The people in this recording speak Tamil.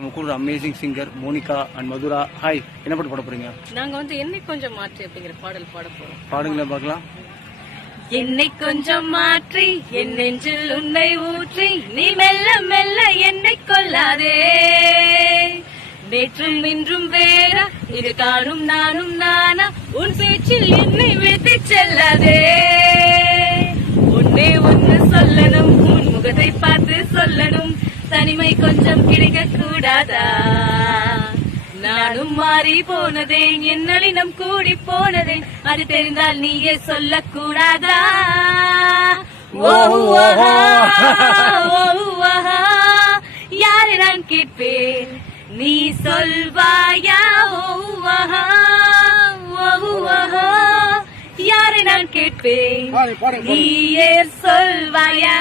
நம்ம கூட amazing singer Monica and Madhura. Hi, என்ன பாட்டு பாட போறீங்க? நாங்க வந்து என்னை கொஞ்சம் மாற்றி அப்படிங்கிற பாடல் பாட போறோம். பாடுங்களேன் பார்க்கலாம். என்னை கொஞ்சம் மாற்றி என் நெஞ்சில் உன்னை ஊற்றி நீ மெல்ல மெல்ல என்னை கொல்லாதே. நேற்றும் இன்றும் வேற இது காணும் நானும் நானா உன் பேச்சில் என்னை விட்டு செல்லாதே. ஒன்னே ஒன்னு சொல்லணும் உன் முகத்தை பார்த்து சொல்லணும் தனிமை கொஞ்சம் கிடைக்க கூடாதா? நானும் மாறி போனதே என் நளினம் கூடி போனதே அது தெரிந்தால் நீயே சொல்லக்கூடாதா? யாரை நான் கேட்பேன் நீ சொல்வாயா? யாரை நான் கேட்பேன் நீயே சொல்வாயா?